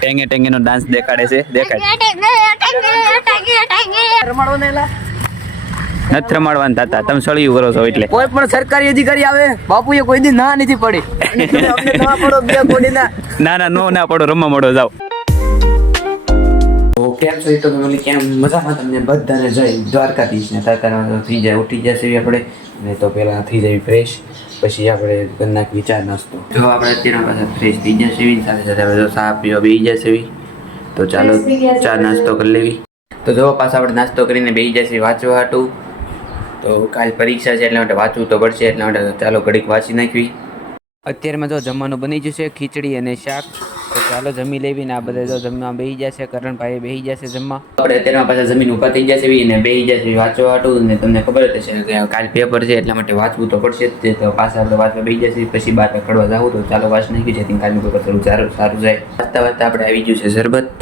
ટેંગે ટેંગે નો dance દેખાડે છે. દેખાડ નથી રમાડવાના થતા, તમે સળિયું કરો છો એટલે. કોઈ પણ સરકારી અધિકારી આવે બાપુએ કોઈ દી ના નથી પડી. અને તમે અમને ના પડો બે કોડીના. ના નો ના પડો, રમવા મળો જાઓ. તો કેમ છો તો ફેમિલી, કેમ મજામાં? તમને બધાને જય દ્વારકાધીશ ને તાતા થઈ જાય, ઉઠી જશે આપણે ને તો પહેલાં થઈ જાય ફ્રેશ, પછી આપણે કલાક વિચાર નાસ્તો. જો આપણે અત્યારે પાછા ફ્રેશ થઈ જશે, સાથે સાથે આપણે જો ચા પીવા બેસી જશે, તો ચાલો ચા નાસ્તો કરી લેવી. તો જો પાછા આપણે નાસ્તો કરીને બેસી જશે વાંચવા હાટું. તો કાલ પરીક્ષા છે એટલા માટે વાંચવું તો પડશે, એટલા માટે ચાલો ઘડીક વાંચી નાખવી. અત્યારમાં જો જમવાનું બની જશે, ખીચડી અને શાક. તો ચાલો જમી લેવી ને આ બધા જો જમવા બેસી જશે, કરણભાઈ બેસી જશે જમવા. આપણે અત્યારમાં પાછા જમીન ઊભા થઈ જશે ને બેસી જશે વાંચવા હાટું. ને તમને ખબર જ હશે કે કાલ પેપર છે એટલા માટે વાંચવું તો પડશે જ. તો પાછા આપણે વાંચવા બેસી જશે, પછી બહાર રખડવા જાવું. તો ચાલો વાંચ નાખી જેથી કાલનું પેપર થોડું સારું જાય. વાંચતા વાંચતા આપણે આવી ગયું છે શરબત.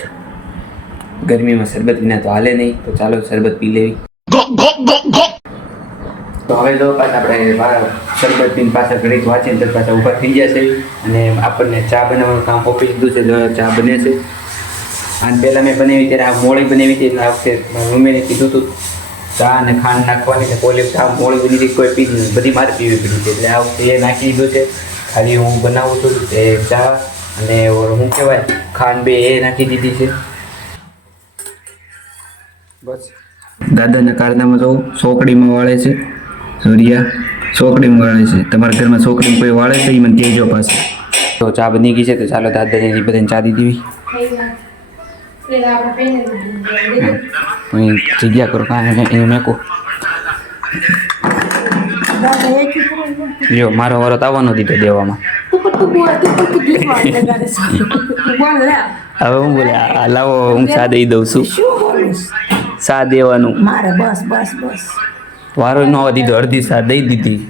ગરમીમાં શરબત વિના તો હાલે નહીં, તો ચાલો શરબત પી લેવી. તો હવે જો પાછા આપણે શરબત પીને પાછા ઘડીક વાંચીને તો પાછા ઊભા થઈ જશે અને આપણને ચા બનાવવાનું કામ સોંપી દીધું છે. જો ચા બને છે. અને પહેલાં મેં બનાવી ત્યારે આ મોળી બનાવી હતી. આ વખતે મમ્મીને કીધું હતું ચા અને ખાંડ નાખવાની, ને કોઈ ચા મોળી બની હતી કોઈ પીધી નથી, બધી મારે પીવી પડી છે. એટલે આ વખતે એ નાખી દીધું છે. ખાલી હું બનાવું છું એ ચા અને શું કહેવાય ખાંડ બે એ નાખી દીધી છે. બસ દાદાના કારનામાં જો ચોકડીમાં વાળે છે. સૂર્યા ચોકડીમાં વાળે છે. તમારા ઘરમાં ચોકડીમાં કોઈ વાળે છે એ મને કહેજો પાછું. તો ચા બની ગઈ છે, તો ચાલો દાદાને બધાને ચા દીધી. જગ્યા કરો કાંઈ એને મેકો. જો મારો વરત આવવાનો દીધો દેવામાં. હવે હું બોલે લાવો હું ચા દઈ દઉં છું. ચા દેવાનું મારે બસ બસ બસ વારો ન આવવા દીધો, અડધી ચા દઈ દીધી.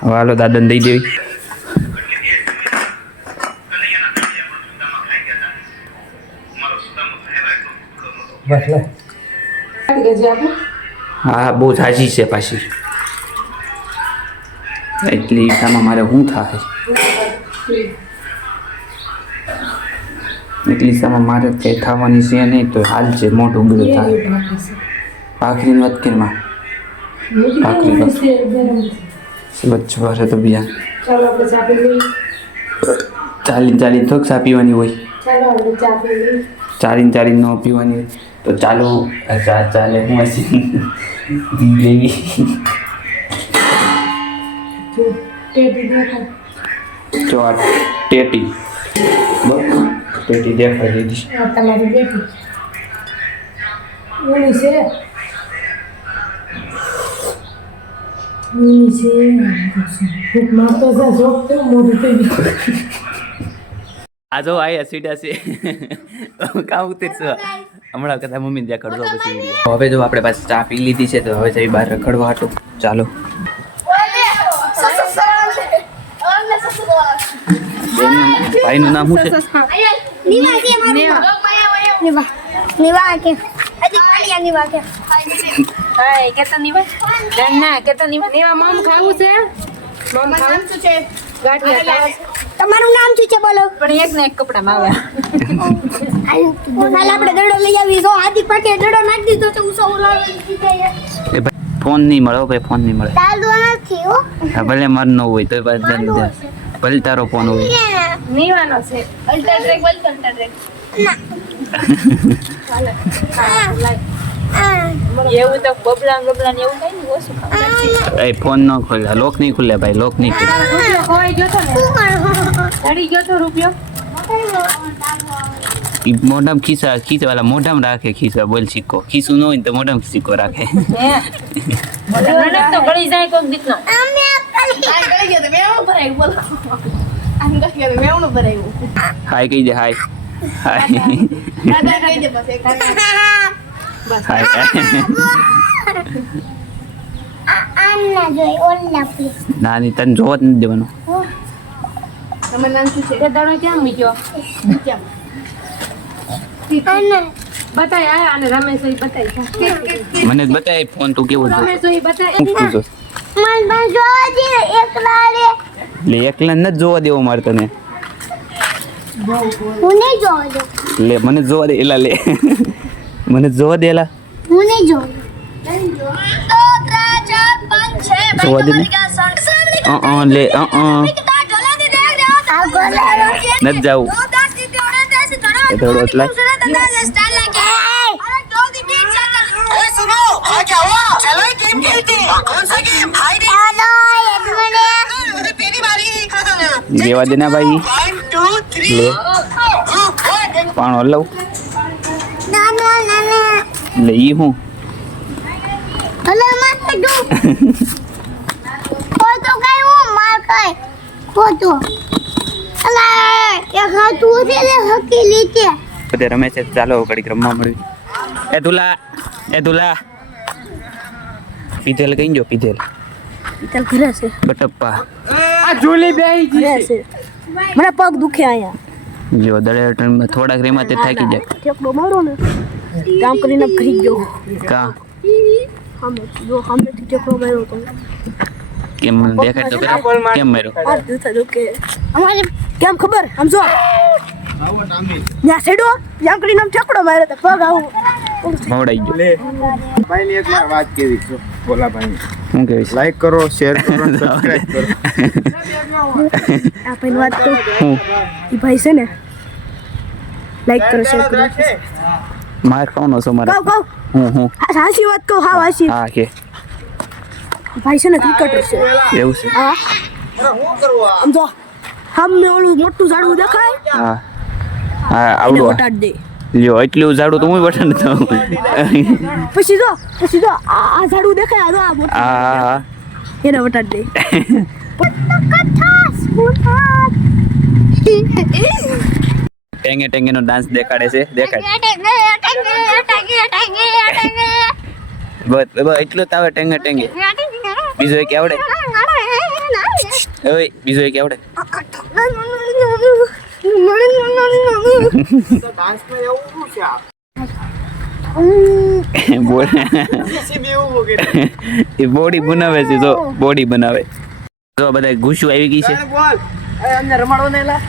હવે હાલો દાદાને દઈ દેવી. હા બહુ ઝાઝી છે પાછી, એટલી ઈચ્છામાં મારે શું થાય? એટલી ઈચ્છામાં મારે કંઈ થવાની છે નહીં, તો હાલ છે મોટું બધું થાય. આખરી વતકીમાં આખરી બચ્ચો છે તો બીજા ચાલી થોક ચા પીવાની હોય, ચાલી ન પીવાની હોય. તો ચાલો ચા ચાલે હું હસી લેવી. જો આ ટેટી ટેટી દેખાઈ દીધી. તમારી બેટી ઓલી છે આ જો આ સીડા છે કામ ઉતરશું હમણાં કદાચ મમ્મી ત્યાં કરજો પછી વિડીયો. હવે જો આપણે પાછી ચા પી લીધી છે, તો હવે જઈ બહાર રખડવા હતું. ચાલો ભાઈનું નામ શું છે? તમારું નામ શું છે બોલો? પણ એક ને એક કપડામાં આવ્યા. કાલે આપણે દડો લઈ આવી. જો હાથી પાકે દડો નાખી દીધો તો ઉસો ઉલાવી જાય. એ ભાઈ ફોન નહીં મળે, ભાઈ ફોન નહીં મળે. ચાલુ નથી હો. હા ભલે માર ન હોય તો ભલે તારો ફોન હોય. નીવાનો છે અલ્ટ્રા ટ્રેક અલ્ટ્રા ટ્રેક એવું તો બબલા બબલા ને એવું કઈ નહીં ઓછું ખાવ. એ ફોન ન ખોલે, લોક નહીં ખુલે ભાઈ, લોક નહીં ખુલે. રૂપિયો ખોવાઈ ગયો તો ને, ચડી ગયો તો રૂપિયો. મોઢામાં ખિસ્સા વાળા મોઢામાં રાખે ખિસ્સા. બોલ સિક્કો, ખિસ્સું ન હોય ને તો મોઢામાં સિક્કો રાખે. તો ગળી જાય કોક દીકનો. હાય કહી દે, હાય હાય હાય. ના નહીં તને જોવા જ નથી દેવાનું. તે દાડો ક્યાં મૂક્યો? બતાય આયા અને રમેશ ભાઈ બતાય. મને જ બતાય ફોન તું કેવો છે. રમેશ ભાઈ બતાય. એટલે એકલા નથી જોવા દેવો મારે તને. હું નહીં જોઉં છું. લે મને જોવા દે એલા લે મને જોવા દે એલા હું નહીં જોઉં. 2 3 4 5 6 જોવા દે ને લે આ ગોલારો છે. નથી જાવું એ થોડો એટલે રેવા દે ના ભાઈ લે પાણો લઉં લે ઈ હું બધે રમે છે ચાલો ઘડીક રમવા મળ્યું એ ધુલા પીધેલ કઈ જો પીધેલ ઘરે છે બટપ્પા ઘરે છે મને પગ દુખે અહીંયા જો દડે થોડાક રેમાં તે થાકી જાય ઠેકડો મારો ને કામ કરીને ઘરી ગયો કા સામેથી ઠેકડો માર્યો તો કેમ દેખાય તો કરે કેમ માર્યો આ દુખે દુખે અમારે કેમ ખબર સમજો ત્યાં સેડો ત્યાં કરીને ઠેકડો માર્યો તો પગ આવું મોડાઈ ગયો ભાઈ ની એક વાર વાત કેવી છે બોલા ભાઈ શું કહેવીશ લાઈક કરો શેર કરો સબસ્ક્રાઇબ કરો આ ભાઈ વાત કહું હું એ ભાઈ છે ને લાઈક કરો શેર કરો માર ખાવાનો છો મારે કહું હું હાસી વાત કહું હા હાસી હા કે ભાઈ છે ને ક્રિકેટર છે એવું છે હા સમજો સામે ઓલું મોટું ઝાડવું દેખાય હા હા એને આવડું વટાડ દે લ્યો એટલું ઝાડું તો હું બટન તો પછી જો આ ઝાડવું દેખાય આ જો આ મોટું હા એને વટાડ દે ટેંગે ટેંગે નો ડાન્સ દેખાડે છે દેખાય બસ એટલું તાવે ટેંગે ટેંગે બીજું એક આવડે ઓય બીજું એક આવડે ડાન્સ માં એવું શું છે આ બોલ સીબી એવું વગેરે એ બોડી બનાવે છે જો બોડી બનાવે જો બધા ગુસ્સુ આવી ગઈ છે બોલ અમને રમાડો ને એલા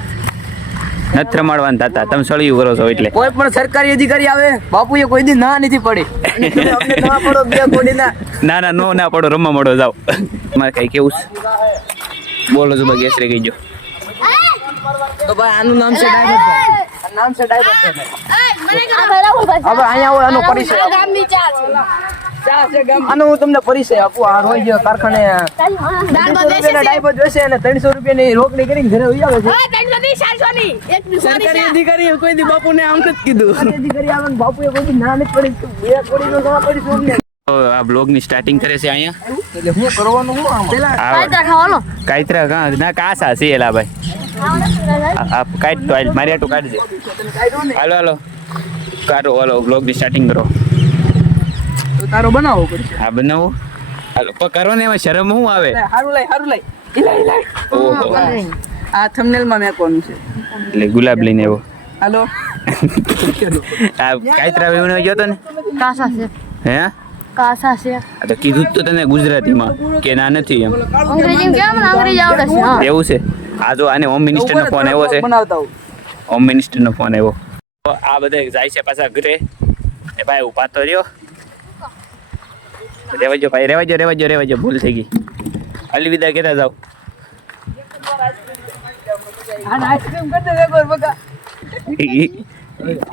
નથી રમાડવાનું થતા તમે સળિયું કરો છો એટલે કોઈ પણ સરકારી અધિકારી આવે બાપુએ કોઈ દી ના નથી પડી અને તમે અમને ના પડો બે કોડીના ના નો ના પડો રમવા મળો જાઓ મારે કઈ કેવું છે બોલો છો બગેસ રે ગઈ જો તો ભાઈ આનું નામ છે ડાયમંડ ભાઈ આ નામ છે ડાયમંડ ભાઈ હવે અહીંયા આવો આનો પરિચય આપો. આનો હું તમને પરિચય આપું આ રોજ કારખાને 200 રૂપિયાના ડાયમંડ વેચે અને 300 રૂપિયાની રોકડી કરીને ઘરે ઉઈ આવે છે સરકારી અધિકારી કોઈ દી બાપુને આમ જ કીધું અધિકારી આવે બાપુએ કોઈ દી ના નથી પડી બે કોડીનો ના પડી શું અમને તો આ બ્લોગ ની સ્ટાર્ટિંગ કરે છે અહીંયા એટલે હું કરવાનું હું આમ પેલા કાઈત્રા કા ના કાસા છે એલા ભાઈ આ કાઈટ તો મારી આટું કાઢી દે હાલો હાલો કાઢો હાલો બ્લોગ ની સ્ટાર્ટિંગ કરો તો તારો બનાવવો પડશે આ બનાવો હાલો પણ કરો ને એમાં શરમ શું આવે હારું લઈ ઇલાઈ ઓહો આ થંબનેલ માં મેકવાનું છે એટલે ગુલાબ લઈને આવ્યો હાલો આ કાઈત્રા વેવનો ગયો તો ને કાસા છે હે કાસા છે આ તો કીધું જ તો તને ગુજરાતીમાં કે ના નથી એમ અંગ્રેજી કેમ અંગ્રેજી આવડે છે હા એવું છે આ જો આને હોમ મિનિસ્ટર નો ફોન આવ્યો છે બનાવતા હું હોમ મિનિસ્ટર નો ફોન આવ્યો તો આ બધા જાય છે પાછા ઘરે એ ભાઈ ઉભા તો રહ્યો રેવાજો ભાઈ રેવાજો ભૂલ થઈ ગઈ અલવિદા કહેતા જાઓ આ આઈસ્ક્રીમ કરતે વેગોર બકા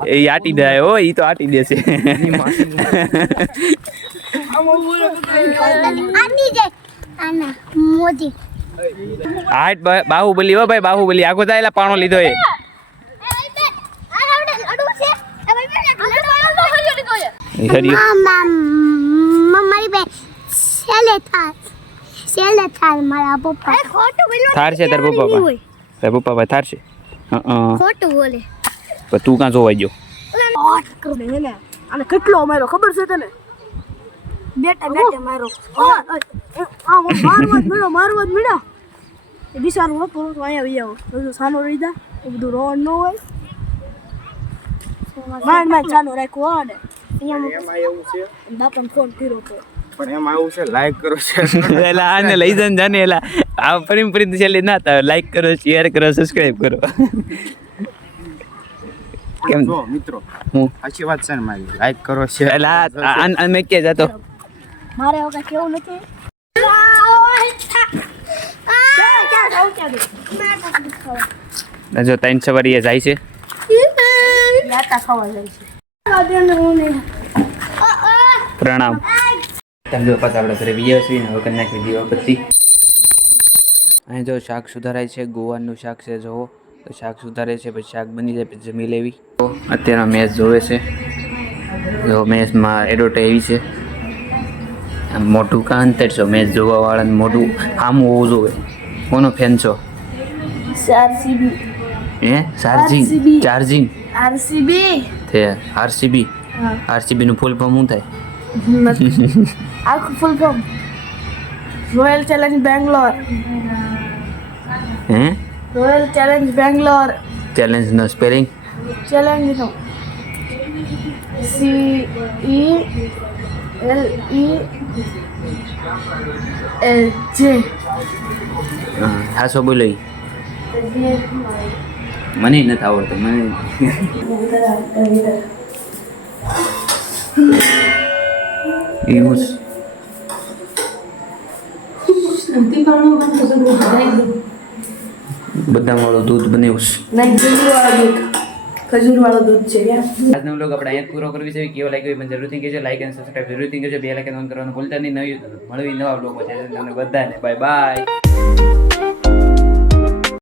એ આટી દે હો ઈ તો આટી દેશે મોદી હાટ બાહુબલી હો ભાઈ બાહુબલી આગો થાય પાણો લીધો એ મારી બે સેલે થાર મારા પપ્પા ખોટું બોલ્યો થાર છે તાર પપ્પા ભાઈ થાર છે ખોટું બોલે પણ તું કાં જોવા ગયો અને કેટલો મારો ખબર છે તને બેટા મારો મારવા જ મળ્યા એ બિચારું હતો તો અહીંયા આવી આવો બધું સાનો રહી જા એ બધું રોડ ન હોય માંડ ચાલો રાખ્યો અને એમાં એવું છે બાપાને ફોન કર્યો તો પણ એમાં એવું છે લાઈક કરો શેર કરો એલા આને લઈ જાને એલા આ ફરી છેલ્લે ના થાય લાઈક કરો શેર કરો સબસ્ક્રાઇબ કરો કેમ જો મિત્રો હું સાચી વાત છે ને મારી લાઈક કરો શેર એટલે આ મેં કે જતો મારે હવે કાંઈ કેવું નથી જો 3 સવારીએ જાય છે પ્રણામ તમે જો પાછા આપણે ઘરે બીજા છીએ ને હવે કરી નાખી દીવાબત્તી અહીં જો શાક સુધારાય છે ગોવાનું શાક છે જો તો શાક સુધારે છે પછી શાક બની જાય પછી જમી લેવી તો અત્યારે મેચ જોવે છે જો મેચમાં એડવર્ટાઈ એવી છે આમ મોટું કાં અંતર છો મેચ જોવાવાળાને મોટું આમ હોવું જોવે કોનો ફેન છો હે ચાર્જિંગ તે આરસીબી નું ફૂલ ફોર્મ શું થાય આખું full form royal challenge Bangalore હે રોયલ ચેલેન્જ બેંગ્લોર ચેલેન્જ નો સ્પેલિંગ ચેલેન્જ નો CELEJ હાસો બોલો ઈ. મને નથી આવડતું મને યુઝ બદામ વાળું દૂધ બનાવ્યું ખજૂર વાળો દૂધ છે આજનો વ્લોગ આપણે અહીંયા પૂરો કરવી છે કેવો લાગ્યો એ મને જરૂરથી કહેજો લાઈક અને સબસ્ક્રાઇબ જરૂરથી કરજો બે લાઈક ઓન કરવાનું ભૂલતા નહીં મળવી નવા વ્લોગો છે તમને બધાને બાય બાય